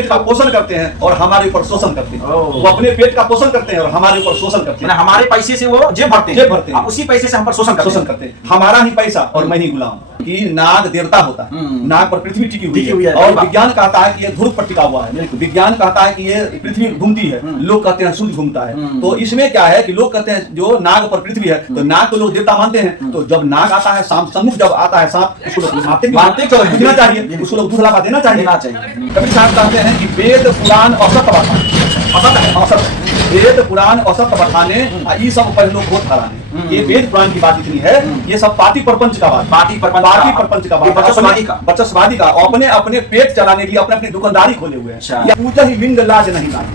पेट का पोषण करते हैं और हमारे ऊपर शोषण करते हैं। वो अपने पेट का पोषण करते हैं और हमारे ऊपर शोषण करते हैं। हमारे पैसे से वो जेब भरते हैं, उसी पैसे से हम पर शोषण करते हैं। हमारा ही पैसा और मैं ही गुलाम। कि नाग देवता होता है, नाग पर पृथ्वी टिकी हुई है और विज्ञान कहता है कि ये ध्रुव पर टिका हुआ है। विज्ञान कहता है कि ये पृथ्वी घूमती है, लोग कहते हैं सूर्य घूमता है। तो इसमें क्या है कि लोग कहते हैं जो नाग पर पृथ्वी है, तो नाग को लोग देवता मानते हैं। तो जब नाग आता है, सम्मुख जब आता है सांप, उसको लोग मारते देना चाहिए, उसको लोग दूध लावा देना चाहिए। कबीर साहब कहते हैं कि वेद पुराण असत वेद पुराण असत बखाने ये सब पहले लोग बहुत हराने। ये वेद पुराण की बात इतनी है, ये सब पार्टी प्रपंच का बात, पार्टी प्रपंच का बात, बचसवादी का अपने अपने पेट चलाने के लिए अपने अपनी दुकानदारी खोले हुए हैं। पूजा ही लिंग लाज नहीं लागे,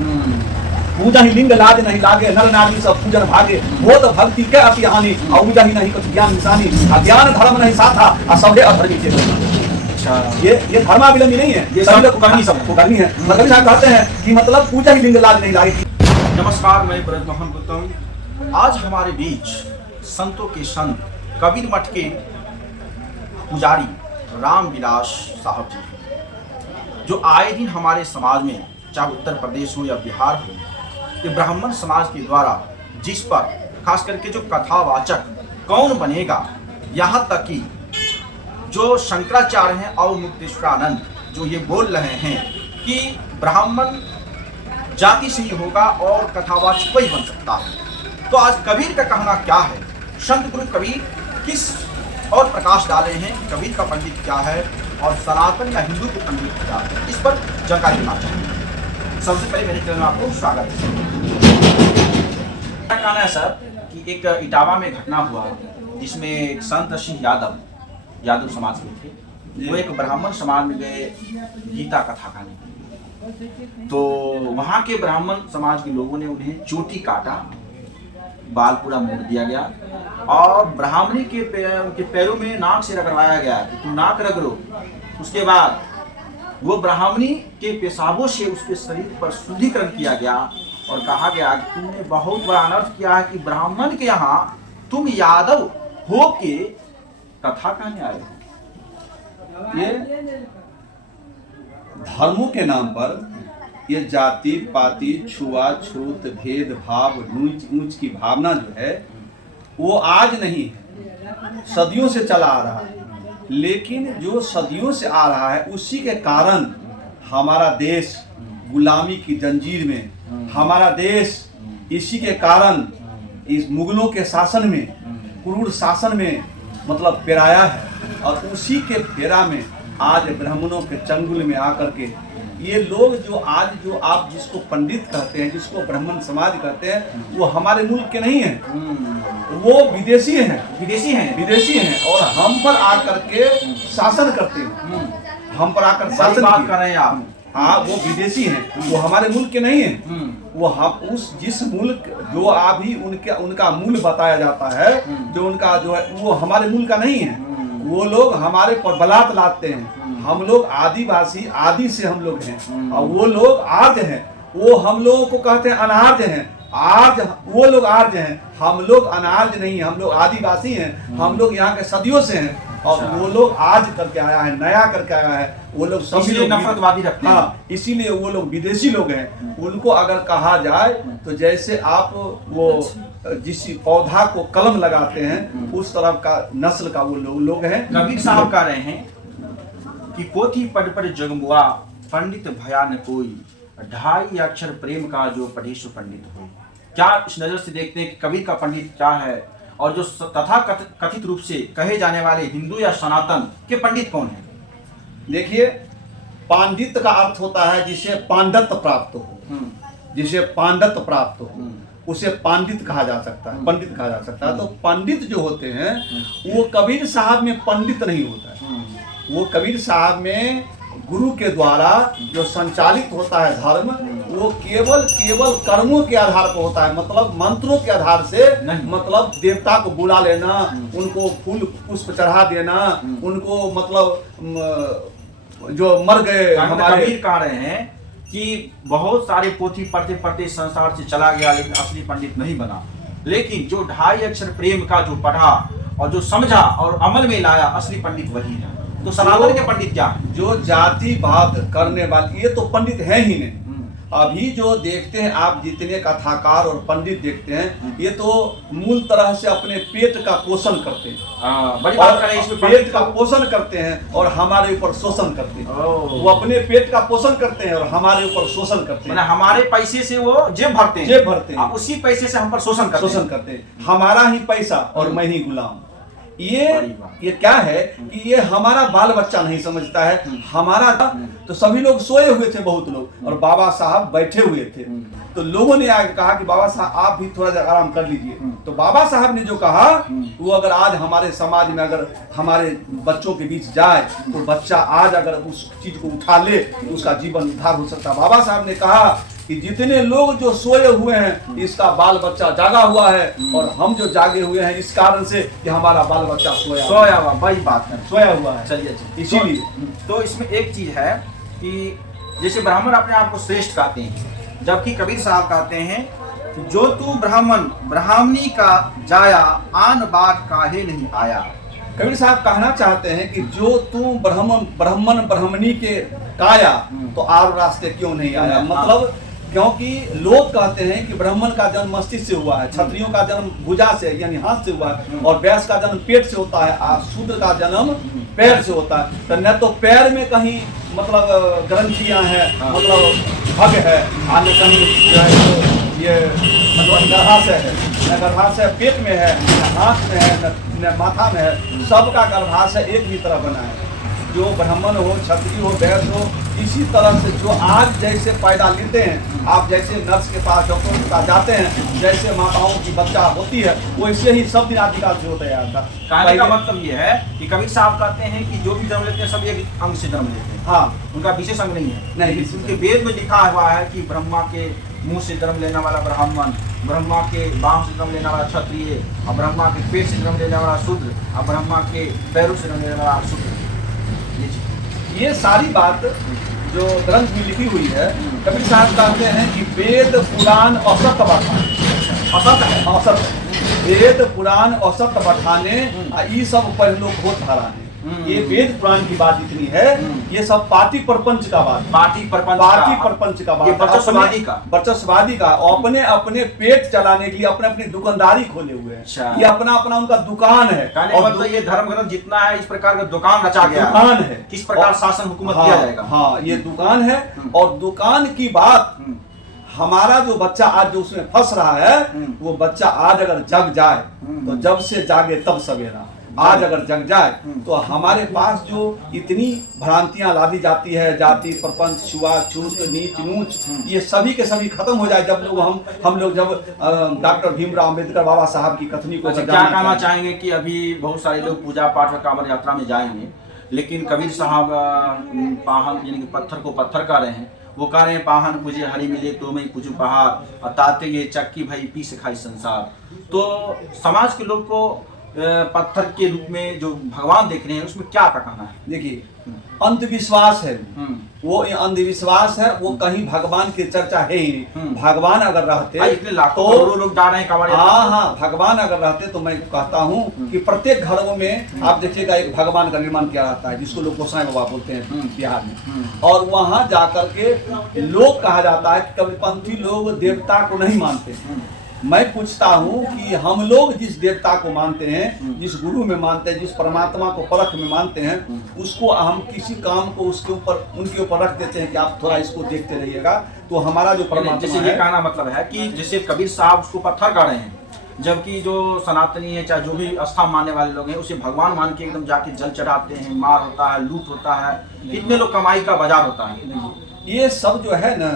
पूजा ही लिंग लाज नहीं लागे, नर नारी सब पूजन भागे। वो तो भक्ति के अति हानि, पूजा ही नहीं कुछ ज्ञान निशानी। अज्ञान धर्म नहीं साथा, असभ्य अधर्मी के। ये धर्मावलंबी नहीं है, ये सब सबको करनी है। मतलब साहब कहते हैं कि मतलब पूजा ही लिंग लाज नहीं लागे। नमस्कार, मैं ब्रजमोहन गौतम। आज हमारे बीच संतों के संत कबीर मठ के पुजारी रामविलास साहब जी, जो आए दिन हमारे समाज में, चाहे उत्तर प्रदेश हो या बिहार हो, ये ब्राह्मण समाज के द्वारा जिस पर खास करके जो कथावाचक कौन बनेगा, यहाँ तक कि जो शंकराचार्य हैं और मुक्तेश्वरानंद जो ये बोल रहे हैं कि ब्राह्मण जाति से ही होगा और कथावाचक कोई बन सकता है। तो आज कबीर का कहना क्या है, संत गुरु कबीर किस और प्रकाश डाले हैं, कबीर का पंडित क्या है और सनातन या हिंदू के पंडित क्या है, इस पर जानकारी देना चाहिए। सबसे पहले मेरे चैनल में आपको स्वागत है। क्या कहना है सर कि एक इटावा में घटना हुआ जिसमें एक संत सिंह यादव समाज के थे, वो एक ब्राह्मण समाज में गए गीता कथा गाने। तो वहाँ के ब्राह्मण समाज के लोगों ने उन्हें चोटी काटा, बाल पूरा मोड़ दिया गया और ब्राह्मणी के पैरों में नाक से रगड़वाया गया कि तुम नाक रगड़ो। उसके बाद वो ब्राह्मणी के पेशाबों से उसके शरीर पर शुद्धिकरण किया गया और कहा गया कि तुमने बहुत बड़ा अनर्थ किया है कि ब्राह्मण के यहाँ तुम यादव हो के कथा कहने आए हो। ये धर्मों के नाम पर ये जाति पाति छुआछूत भेदभाव ऊंच ऊंच की भावना जो है वो आज नहीं है, सदियों से चला आ रहा है। लेकिन जो सदियों से आ रहा है उसी के कारण हमारा देश गुलामी की जंजीर में, हमारा देश इसी के कारण इस मुगलों के शासन में, क्रूर शासन में मतलब पेराया है। और उसी के फेरा में आज ब्राह्मणों के चंगुल में आकर के ये लोग जो आप जिसको पंडित कहते हैं, जिसको ब्राह्मण समाज कहते हैं, वो हमारे मुल्क के नहीं हैं, वो विदेशी हैं और हम पर आकर के शासन करते हैं, हम पर आकर शासन बात कर रहे हैं आप। हाँ, वो विदेशी हैं, वो हमारे मुल्क के नहीं हैं। वो हम जिस मुल्क जो अभी उनका मूल बताया जाता है, जो उनका जो है वो हमारे मुल्क का नहीं है। वो लोग हमारे पर बलात् लाते हैं। हम लोग आदिवासी आदि से हम लोग हैं और वो लोग आर्य हैं। वो हम लोगों को कहते हैं अनार्य हैं, आर्य वो लोग आर्य हैं, हम लोग अनार्य नहीं, हम लोग आदिवासी हैं। हम लोग यहाँ के सदियों से हैं और वो लोग आज करके आया है, नया करके आया है। वो लोग सभी नफरतवादी रखते हैं। हाँ, इसीलिए वो लोग विदेशी लोग हैं। उनको अगर कहा जाए तो जैसे आप वो जिस पौधा को कलम लगाते हैं उस तरह का नस्ल का वो लोग हैं। कबीर साहब कह रहे हैं कि पोथी पढ़ पढ़ जगमुआ, पंडित भया न कोई, 2.5 अक्षर प्रेम का जो पढ़े सो पंडित हो। क्या इस नजर से देखते हैं कि कबीर का पंडित क्या है और जो तथा कथित रूप से कहे जाने वाले हिंदू या सनातन के पंडित कौन है? देखिए, पांडित का अर्थ होता है जिसे पांडित्य प्राप्त हो, जिसे पांडित्य प्राप्त हो उसे पंडित कहा जा सकता है, पंडित कहा जा सकता है। तो पंडित जो होते हैं वो कबीर साहब में पंडित नहीं होता है। वो कबीर साहब में गुरु के द्वारा जो संचालित होता है धर्म, वो केवल कर्मों के आधार पर होता है। मतलब मंत्रों के आधार से, मतलब देवता को बुला लेना, उनको फूल पुष्प चढ़ा देना, उनको मतलब जो मर गए हमारे। कबीर कह रहे हैं कि बहुत सारे पोथी पढ़ते पढ़ते संसार से चला गया लेकिन असली पंडित नहीं बना। लेकिन जो 2.5 अक्षर प्रेम का जो पढ़ा और जो समझा और अमल में लाया, असली पंडित वही है। तो सनातन के पंडित क्या है? जो जाति वाद करने वाले, ये तो पंडित है ही नहीं। अभी जो देखते हैं आप, जितने कथाकार और पंडित देखते हैं, ये तो मूल तरह से अपने पेट का पोषण करते हैं। बड़ी बात और करें इसमें, पेट का पोषण करते हैं और हमारे ऊपर शोषण करते हैं। वो अपने पेट का पोषण करते हैं और हमारे ऊपर शोषण करते हैं। हमारे पैसे से वो जेब भरते हैं, जेब भरते हैं, उसी पैसे से हम पर शोषण करते हैं। हमारा ही पैसा और मैं ही गुलाम। ये क्या है कि ये हमारा बाल बच्चा नहीं समझता है। हमारा तो सभी लोग सोए हुए थे, बहुत लोग, और बाबा साहब बैठे हुए थे। तो लोगों ने आगे कहा कि बाबा साहब आप भी थोड़ा देर आराम कर लीजिए। तो बाबा साहब ने जो कहा, वो अगर आज हमारे समाज में अगर हमारे बच्चों के बीच जाए तो बच्चा आज अगर उस चीज को उठा ले तो उसका जीवन उद्धार हो सकता है। बाबा साहब ने कहा कि जितने लोग जो सोए हुए हैं, इसका बाल बच्चा जागा हुआ है, और हम जो जागे हुए हैं इस कारण से कि हमारा बाल बच्चा सोया हुआ। बड़ी बात है, सोया हुआ है। चलिए इसीलिए तो इसमें एक चीज है कि जैसे ब्राह्मण अपने आप को श्रेष्ठ कहते हैं, जबकि कबीर साहब कहते हैं जो तू ब्राह्मण ब्राह्मणी का जाया, आन बाट काहे नहीं आया। कबीर साहब कहना चाहते हैं कि जो तू ब्राह्मण ब्राह्मणी के काया, तो आर रास्ते क्यों नहीं आया। मतलब क्योंकि लोग कहते हैं कि ब्राह्मण का जन्म मस्तिष्क से हुआ है, क्षत्रियों का जन्म भुजा से यानी हाथ से हुआ है, और वैश्य का जन्म पेट से होता है, और शूद्र का जन्म पैर से होता है। तो न तो पैर में कहीं मतलब ग्रंथियां हैं, मतलब भग है, और न कहीं जो है ये मतलब गर्भाशय है, न गर्भाशय पेट में है, न हाथ में है, न माथा में है। सबका गर्भाशय एक ही तरह बना है। जो ब्राह्मण हो, क्षत्रिय हो, वैश्य हो, इसी तरह से जो आज जैसे पैदा लेते हैं, आप जैसे नर्स के पास, डॉक्टर के पास जाते हैं, जैसे माताओं की बच्चा होती है, वैसे ही सब दिन आदिकाल से होता है। कहने का मतलब ये है कि कबीर साहब कहते हैं कि जो भी जन्म लेते हैं सब एक अंग से जन्म लेते हैं। हाँ, उनका विशेष अंग नहीं है। नहीं, उनके वेद में लिखा हुआ है कि ब्रह्मा के मुंह से जन्म लेने वाला ब्राह्मण, ब्रह्मा के बाम से जन्म लेने वाला क्षत्रिय, और ब्रह्मा के पेट से जन्म लेने वाला शूद्र, और ब्रह्मा के पैरों से जन्म लेने वाला शूद्र। ये सारी बात जो ग्रंथ में लिखी हुई है, कबीर साहब कहते हैं कि वेद पुराण असत वेद पुराण असत बठाने, ये सब पढ़ लो घोट धाराने। ये वेद पुराण की बात इतनी है, ये सब पार्टी प्रपंच का बात, पार्टी प्रपंच का बात, वर्चस्ववादी का अपने अपने पेट चलाने के लिए अपने अपनी दुकानदारी खोले हुए हैं। ये अपना अपना उनका दुकान है। और मतलब ये धर्म ग्रंथ जितना है इस प्रकार का दुकान रचा गया, दुकान है, किस प्रकार शासन हुकूमत किया जाएगा। हाँ, ये दुकान है। और दुकान की बात, हमारा जो बच्चा आज जो उसमें फंस रहा है, वो बच्चा आज अगर जग जाए तो जब से जागे तब सवेरा। आज अगर जग जाए तो हमारे पास जो इतनी भ्रांतियां लादी जाती है, जाति प्रपंच, छुआछूत, नीच नूच, ये सभी के सभी खत्म हो जाए। जब लोग हम लोग जब डॉक्टर भीमराव अंबेडकर बाबा साहब की कथनी को क्या कहना चाहेंगे कि अभी बहुत सारे लोग पूजा पाठ और कांवड़ यात्रा में जाएंगे, लेकिन कबीर साहब पाहन यानी कि पत्थर को पत्थर कह रहे हैं। वो कह रहे हैं पाहन पूजे हरि मिले तो मैं पूजू पहाड़, और ताते ये चक्की भाई पी से खाई संसार। तो समाज के लोग को पत्थर के रूप में जो भगवान देख रहे हैं, उसमें क्या कहना है? देखिए, अंधविश्वास है वो, अंधविश्वास है वो। कहीं भगवान की चर्चा है ही नहीं। भगवान अगर रहते इतने लाखों करोड़ों लोग जा रहे हैं कांवड़ यात्रा। हाँ, भगवान अगर रहते तो मैं कहता हूँ कि प्रत्येक घरों में आप देखिएगा एक भगवान का निर्माण किया जाता है, जिसको लोग गोसाई बाबा बोलते हैं बिहार में। और वहाँ जाकर के लोग कहा जाता है कि कबीरपंथी लोग देवता को नहीं मानते। मैं पूछता हूँ कि हम लोग जिस देवता को मानते हैं, जिस गुरु में मानते हैं, जिस परमात्मा को परख में मानते हैं, उसको हम किसी काम को उसके ऊपर उनके ऊपर रख देते हैं कि आप थोड़ा इसको देखते रहिएगा, तो हमारा जो परमात्मा जैसे ये कहना मतलब है कि जैसे कबीर साहब उसको पत्थर कह रहे हैं, जबकि जो सनातनी है चाहे जो भी आस्था मानने वाले लोग हैं, उसे भगवान मान के एकदम जाके जल चढ़ाते हैं, मार होता है, लूट होता है, कितने लोग कमाई का बाजार होता है। ये सब जो है ना,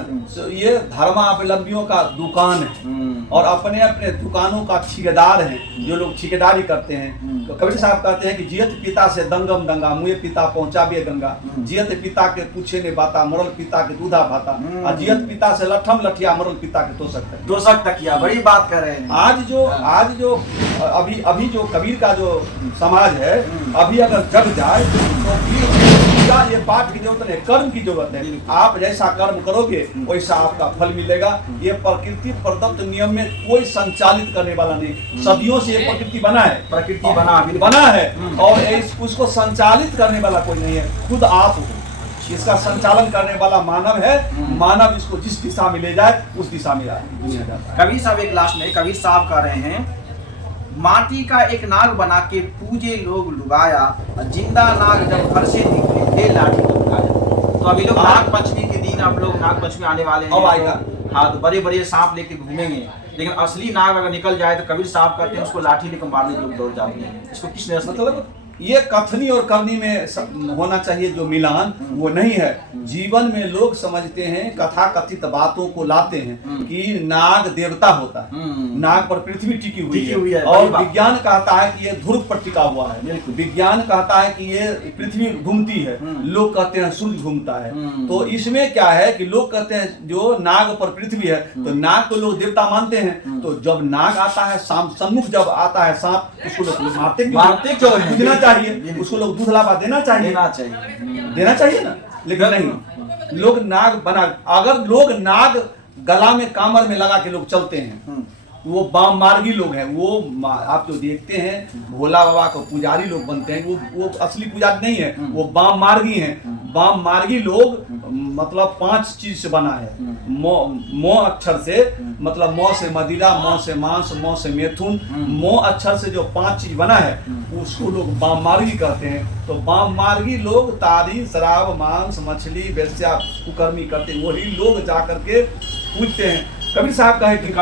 ये धर्मावलंबियों का दुकान है, और अपने अपने दुकानों का ठेकेदार है, जो लोग ठेकेदारी करते हैं। तो कबीर साहब कहते हैं कि जियत पिता से दंगम दंगा, मुए पिता पहुंचाबे गंगा। जियत पिता के पूछे ने बाता, मरल पिता के दूधा भाता। और जियत पिता से लठम लठिया, मरल पिता के तोषक तकिया। बड़ी बात कर रहे हैं। आज जो अभी जो कबीर का जो समाज है, अभी अगर जग जाए तो पूजा ये पाठ की जरूरत नहीं, कर्म की जरूरत है। आप जैसा कर्म करोगे वैसा आपका फल मिलेगा। ये प्रकृति प्रदत्त नियम में कोई संचालित करने वाला नहीं। सदियों से ये प्रकृति बना है, प्रकृति बना है और उसको संचालित करने वाला कोई नहीं है, खुद आप हो। इसका संचालन करने वाला मानव है। मानव इसको जिस दिशा में ले जाए उस दिशा में दुनिया जाता है। कबीर साहब एक लास्ट में कबीर साहब कह रहे हैं, माटी का एक नाग बना के पूजे लोग लुगाया, जिंदा नाग जब घर से निकले ले लाठी लुगाया। तो अभी लोग नाग पंचमी के दिन, अब लोग नाग पंचमी आने वाले हैं, अब आएगा। हाँ, तो बड़े बड़े सांप लेके घूमेंगे, लेकिन असली नाग अगर निकल जाए तो कबीर साहब कहते हैं उसको लाठी लेकर मारने लोग दौड़ जाते हैं। इसको किसने मतलब ये कथनी और करनी में होना चाहिए जो मिलान, वो नहीं है। जीवन में लोग समझते हैं, कथा कथित बातों को लाते हैं कि नाग देवता होता है, नाग पर पृथ्वी टिकी हुई है और विज्ञान कहता है कि ये ध्रुव पर टिका हुआ है। विज्ञान कहता है कि ये पृथ्वी घूमती है, लोग कहते हैं सूर्य घूमता है। तो इसमें क्या है कि लोग कहते हैं जो नाग पर पृथ्वी है तो नाग को लोग देवता मानते हैं। तो जब नाग आता है, सम्मुख जब आता है सांप, उसको लोग मारते क्यों है? पूजना चाहिए उसको, लोग दूध लावा देना चाहिए ना, लेकिन नहीं, लोग नाग बना। अगर लोग नाग गला में कामर में लगा के लोग चलते हैं, वो बाम मार्गी लोग हैं। वो आप जो देखते हैं भोला बाबा को पुजारी लोग बनते हैं, वो असली पुजारी नहीं है, वो बाम मार्गी हैं। बाम मार्गी लोग मतलब 5 चीज से बना है। मो अक्षर से, मतलब मौ से मदिरा, मौ से मांस, मौ से मैथुन, मो अक्षर से जो 5 चीज बना है उसको लोग बाम मार्गी कहते हैं। तो बाम मार्गी लोग तारी, शराब, मांस, मछली, वेश्या, कुकर्मी करते हैं। वही लोग जा करके पूजते हैं। कबीर साहब कहे कि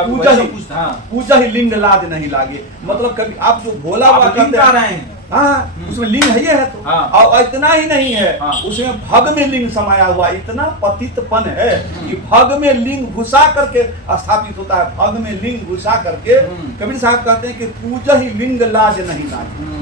पूजा ही लिंग लाज नहीं लागे। मतलब कभी आप जो भोला बाबा कहते हैं, हाँ, उसमें लिंग है, ये है तो। और इतना ही नहीं है, उसमें भग में लिंग समाया हुआ। इतना पतितपन है कि भग में लिंग घुसा करके स्थापित होता है। भग में लिंग घुसा करके कबीर साहब कहते हैं कि पूजा ही लिंग लाज नहीं लागे,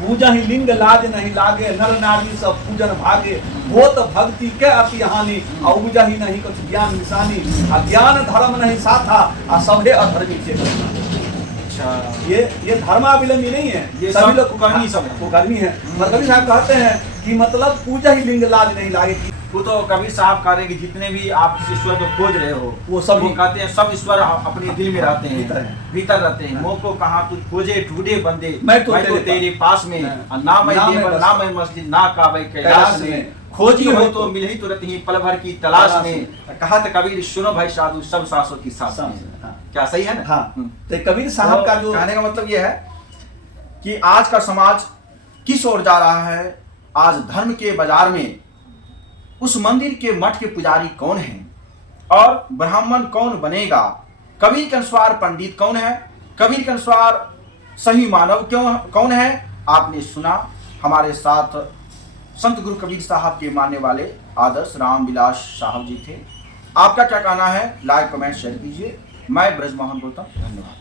पूजा ही लिंग लाज नहीं लागे, नर नारी सब पूजन भागे, होत भक्ति के अति हानि, औजा ही नहीं कुछ ज्ञान निशानी, अज्ञान धर्म नहीं साथा, सभे अधर्मी थे। ये धर्मावलंबी नहीं है, ये सभी लोग कुकर्मी है। कबीर साहब कहते हैं कि मतलब पूजा ही लिंग लाज नहीं लागे। वो तो कबीर साहब कह रहे हैं कि जितने भी आप इस ईश्वर को खोज रहे हो वो सब कहते हैं सब ईश्वर अपने दिल में रहते हैं, भीतर रहते हैं। मोह को कहा तू खोजे ढूंढे बंदे, मैं तो तेरे पास में, ना मैं देवर, ना मैं मस्जिद, ना काबे कैलाश में, खोजी हो तो मिल ही तुरंत ही पल भर की तलाश में। कहा था कबीर सुनो भाई साधु सब सांसों की सांस में। क्या सही है ना? हाँ। तो कबीर साहब का जो कहने का मतलब यह है कि आज का समाज किस ओर जा रहा है। आज धर्म के बाजार में उस मंदिर के मठ के पुजारी कौन है और ब्राह्मण कौन बनेगा, कबीर के अनुसार पंडित कौन है, कबीर के अनुसार सही मानव कौन है। आपने सुना, हमारे साथ संत गुरु कबीर साहब के मानने वाले आदर्श रामविलास साहब जी थे। आपका क्या कहना है? लाइक कमेंट शेयर कीजिए। मैं ब्रजमोहन गौतम, धन्यवाद।